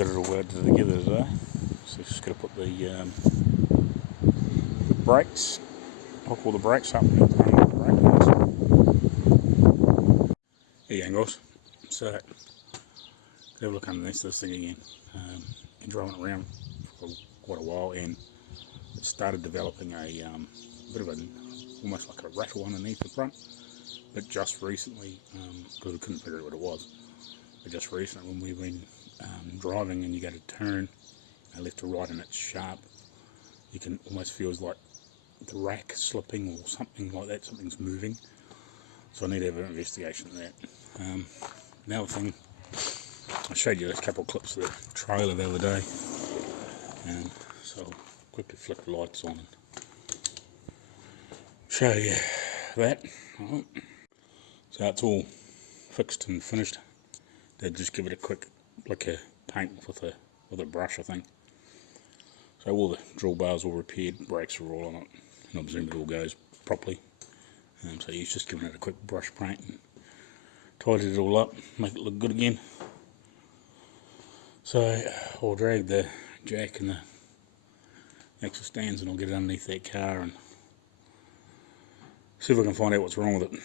Got it all welded together today, so just got to put the brakes, hook all the brakes up and run all the brake lines. There you go, guys. So, have a look underneath this thing again. Been driving it around for quite a while, and it started developing a bit of almost like a rattle underneath the front. But just recently, because we couldn't figure out what it was, but just recently when we've been driving and you go to turn left to right and it's sharp, you can almost feel like the rack slipping or something like that, something's moving. So I need to have an investigation of that. Another thing, I showed you a couple of clips of the trailer the other day, so I'll quickly flick the lights on and show you that. Right. So it's all fixed and finished. They'd just give it a quick lick of paint with a brush, I think. So all the drill bars all repaired, brakes are all on it, and I presume it all goes properly. So he's just giving it a quick brush paint and tidied it all up, make it look good again. So I'll drag the jack and the axle stands and I'll get it underneath that car and see if I can find out what's wrong with it.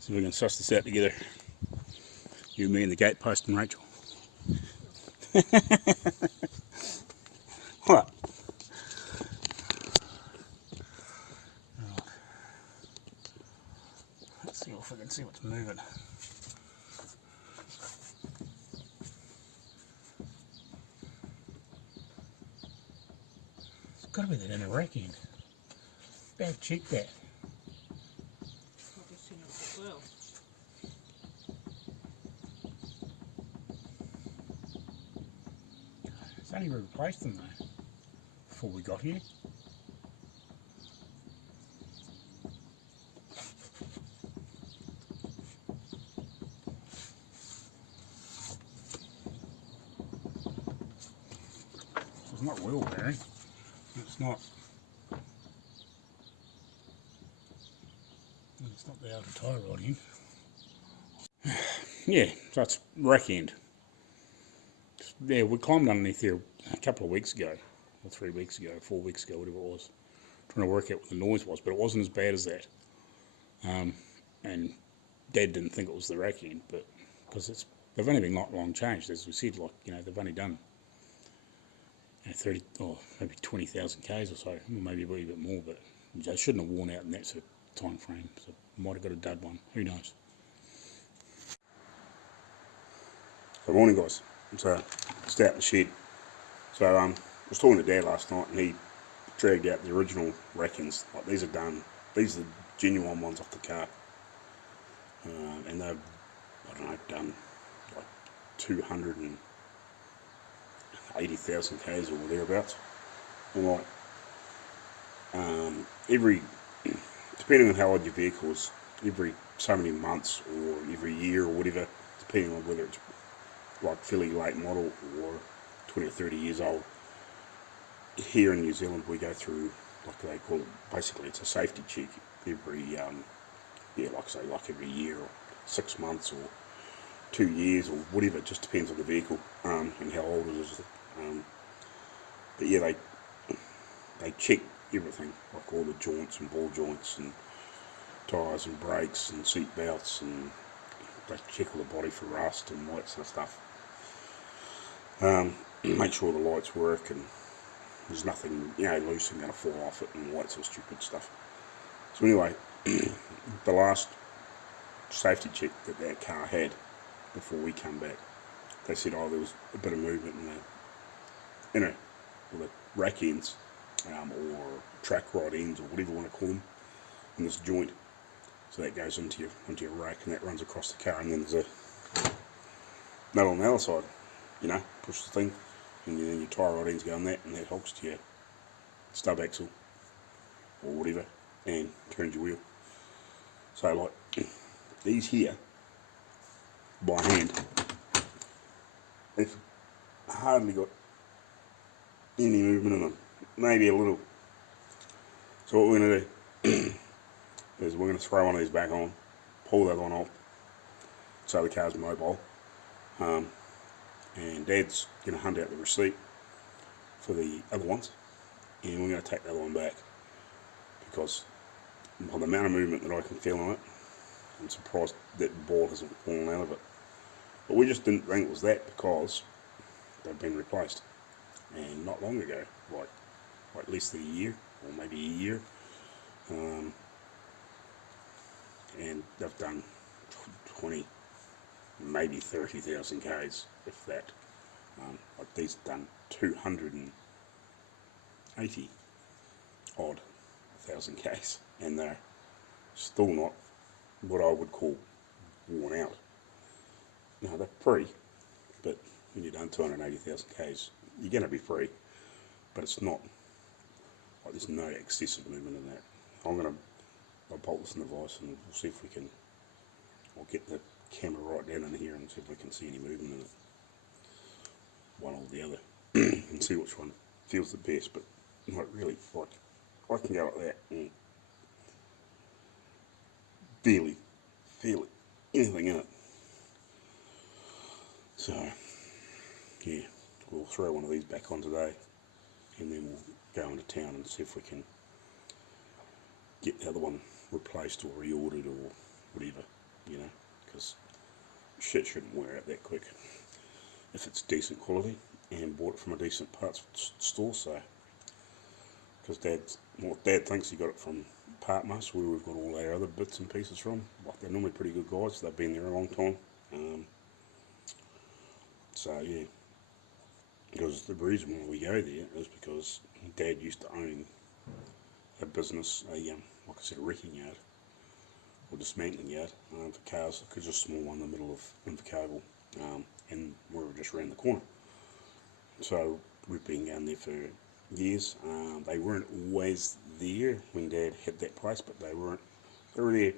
See if we can suss this out together. You, me, and the gatepost and Rachel. What? Right. Let's see if we can see what's moving. It's got to be that inner rack end. Bad check that. It's only replaced them though, before we got here. It's not wheel bearing, it's not the outer tyre rod in. Yeah, so that's rack end. Yeah, we climbed underneath there a couple of weeks ago, or 3 weeks ago, 4 weeks ago, whatever it was, trying to work out what the noise was, but it wasn't as bad as that. And Dad didn't think it was the rack end, but because they've only been not long changed, as we said, like, they've only done 30 or maybe 20,000 k's or so, maybe a wee bit more, but they shouldn't have worn out in that sort of time frame, so might have got a dud one, who knows. Good morning, guys. So just out in the shed. So I was talking to Dad last night and he dragged out the original rack ends. Like, these are done, these are the genuine ones off the car, and they've, I don't know, done like 280,000 k's or thereabouts. And like every, depending on how old your vehicle is, every so many months or every year or whatever, depending on whether it's like fairly late model or 20 or 30 years old, here in New Zealand we go through, like they call it, basically it's a safety check every, like I say, like every year or 6 months or 2 years or whatever. It just depends on the vehicle and how old it is. But yeah, they check everything, like all the joints and ball joints and tyres and brakes and seat belts, and they check all the body for rust and all that sort of stuff. Make sure the lights work and there's nothing loose and going to fall off it and all that sort of stupid stuff. So anyway, the last safety check that car had before we come back, they said, there was a bit of movement in the rack ends, or track rod ends, or whatever you want to call them. in this joint. So that goes into your rake, and that runs across the car, and then there's a nut on the other side, you know, push the thing, and then your tyre rod ends go on that, and that hooks to your stub axle or whatever, and turns your wheel. So like these here, by hand, they've hardly got any movement in them, maybe a little. So what we're going to do is we're going to throw one of these back on, pull the other one off, so the car's mobile, and Dad's going to hunt out the receipt for the other ones, and we're going to take the other one back, because by the amount of movement that I can feel on it, I'm surprised that the ball hasn't fallen out of it. But we just didn't think it was that, because they've been replaced, and not long ago, like at least a year, or maybe a year, and they've done 20, maybe 30,000 Ks, if that. Like these done 280 odd thousand Ks, and they're still not what I would call worn out. Now they're free, but when you've done 280,000 Ks, you're going to be free, but it's not like there's no excessive movement in that. I'll bolt this in the vise, and we'll see if we can, I'll get the camera right down in here and see if we can see any movement in it, one or the other, and see which one feels the best. But like really, like I can go like that and barely feel anything in it. So yeah, we'll throw one of these back on today, and then we'll go into town and see if we can get the other one replaced or reordered or whatever, you know, because shit shouldn't wear out that quick if it's decent quality and bought it from a decent parts store. So, because Dad thinks he got it from Partmas, where we've got all our other bits and pieces from. Like, they're normally pretty good guys, they've been there a long time. So yeah, because the reason why we go there is because Dad used to own a business, like I said, a wrecking yard or dismantling yard for cars, because just a small one in the middle of Invercargill, and we were just around the corner. So we've been going there for years. They weren't always there when Dad had that place, but they were there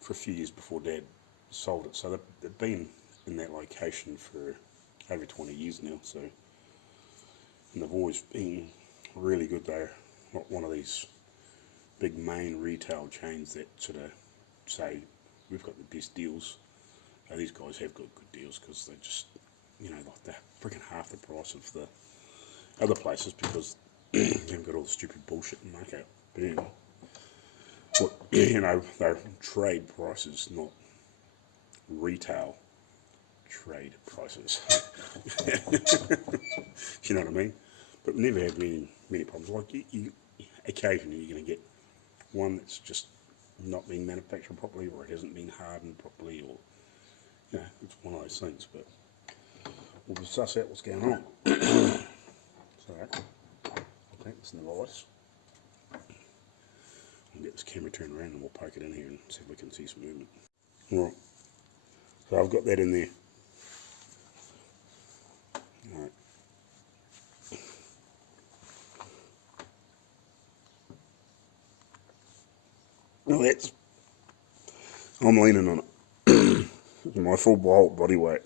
for a few years before Dad sold it. So they've been in that location for over 20 years now. So, and they've always been really good. They're not one of these big main retail chains that sort of say we've got the best deals. Now, these guys have got good deals, because they just, you know, like they're freaking half the price of the other places, because they haven't got all the stupid bullshit and markup. But anyway, but, you know, they're trade prices, not retail trade prices. You know what I mean? But we never had many problems. Like you occasionally you're going to get one that's just not being manufactured properly, or it hasn't been hardened properly, or, you know, it's one of those things. But we'll suss out what's going on. So I'll take this in the vise. I'll get this camera turned around, and we'll poke it in here and see if we can see some movement. Alright, so I've got that in there. Alright. Now I'm leaning on it. My full body weight.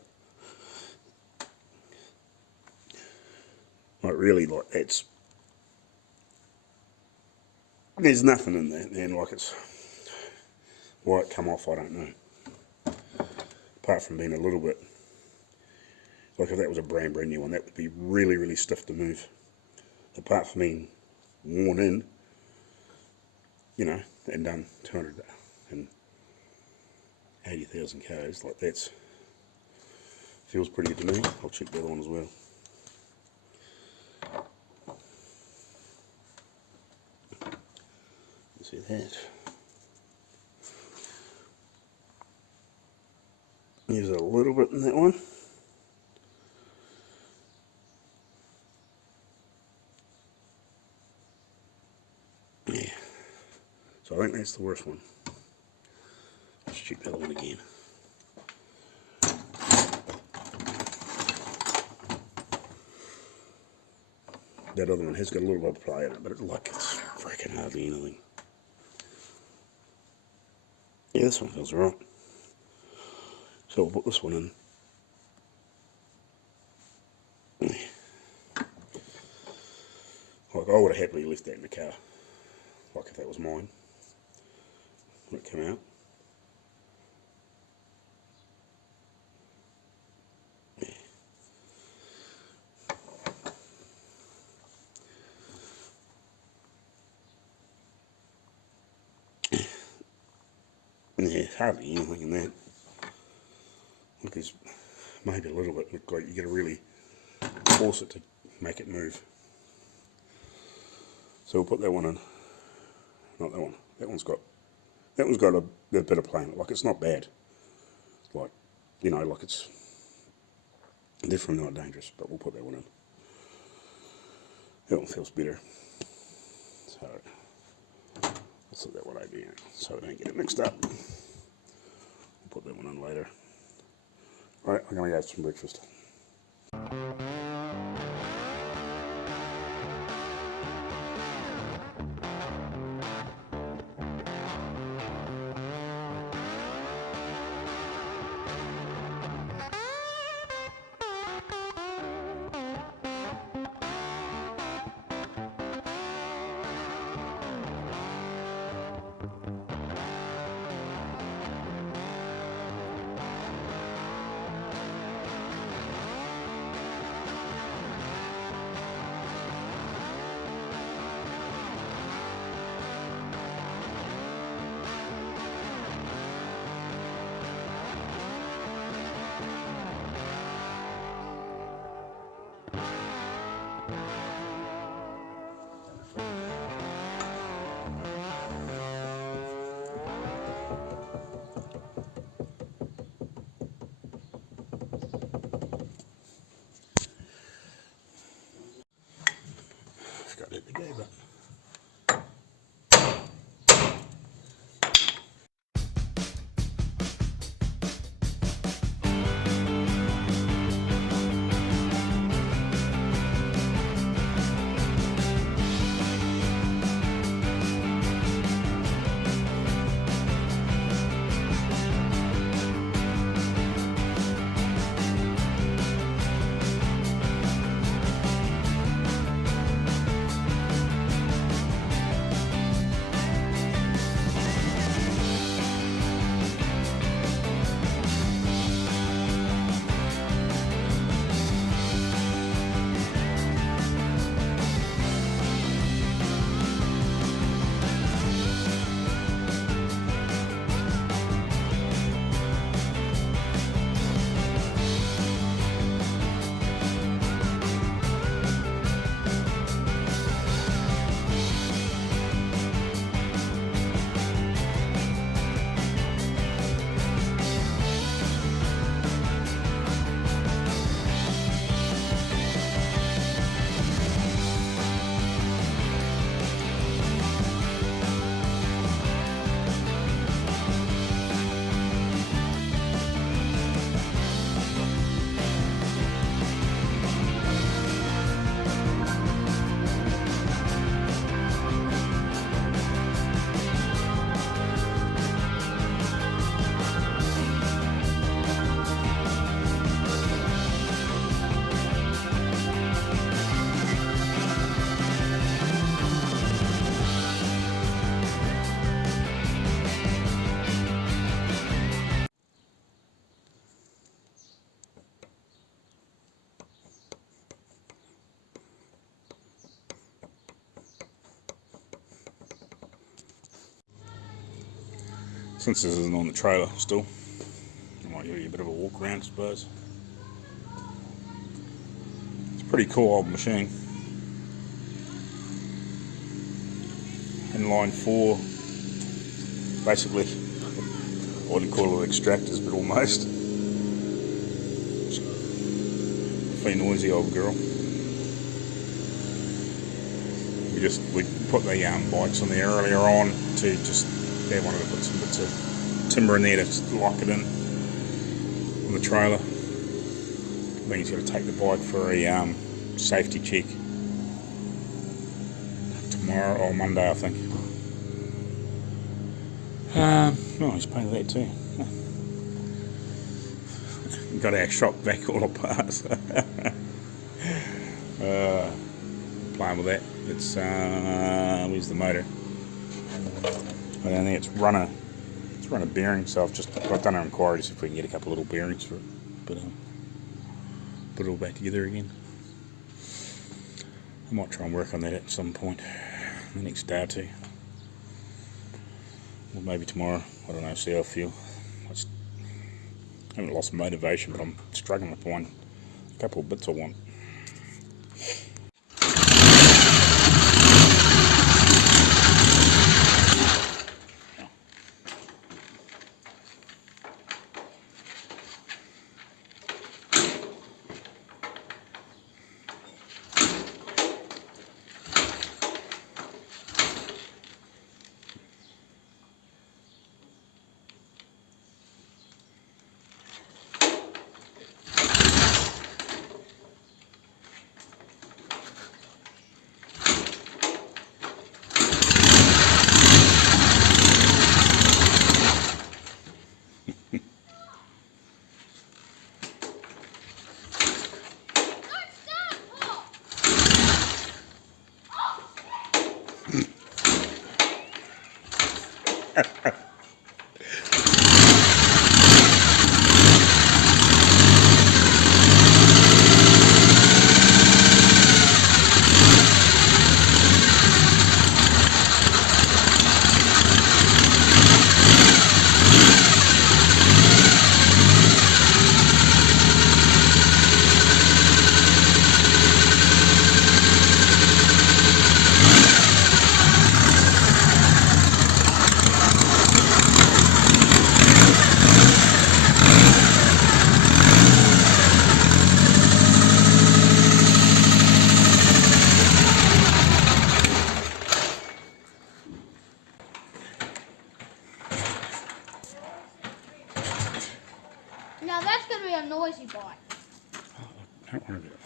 Like really, like there's nothing in there, and like it's, why it come off, I don't know. Apart from being a little bit, like if that was a brand new one, that would be really, really stiff to move. Apart from being worn in, you know, and done 280,000 Ks, like that's, feels pretty good to me. I'll check the other one as well. See that? There's a little bit in that one. Yeah. So I think that's the worst one. Let's check the other one again. That other one has got a little bit of play in it, but it's like it's freaking hardly anything. Yeah, this one feels right. So we'll put this one in. Like, I would have happily left that in the car. Like if that was mine. When it came out. Yeah, hardly anything in that. Look, there's maybe a little bit. Look like you got to really force it to make it move. So we'll put that one in. Not that one. That one's got a bit of play in it. Like, it's not bad. Like, you know, like it's definitely not dangerous. But we'll put that one in. That one feels better. So let's put that one over here so I don't get it mixed up. We'll put that one in later. Alright, I'm going to go have some breakfast. Forgot to hit the gay button. Since this isn't on the trailer still, I might give you a bit of a walk around, I suppose. It's a pretty cool old machine. Inline 4, basically, I wouldn't call it extractors, but almost. Pretty noisy old girl. we put the bikes on there earlier on to just, they wanted to put some bits of timber in there to just lock it in on the trailer. I think he's got to take the bike for a safety check tomorrow or Monday, I think. Oh, he's paying that too. Got our shock vac all apart. Playing with that. It's where's the motor? I don't think it's run a bearing. So I've done an inquiry to see if we can get a couple little bearings for it, but put it all back together again. I might try and work on that at some point, the next day or two. Or maybe tomorrow, I don't know, see how I feel. I haven't lost motivation, but I'm struggling to find a couple of bits I want. Now that's going to be a noisy bike. I don't want to do it.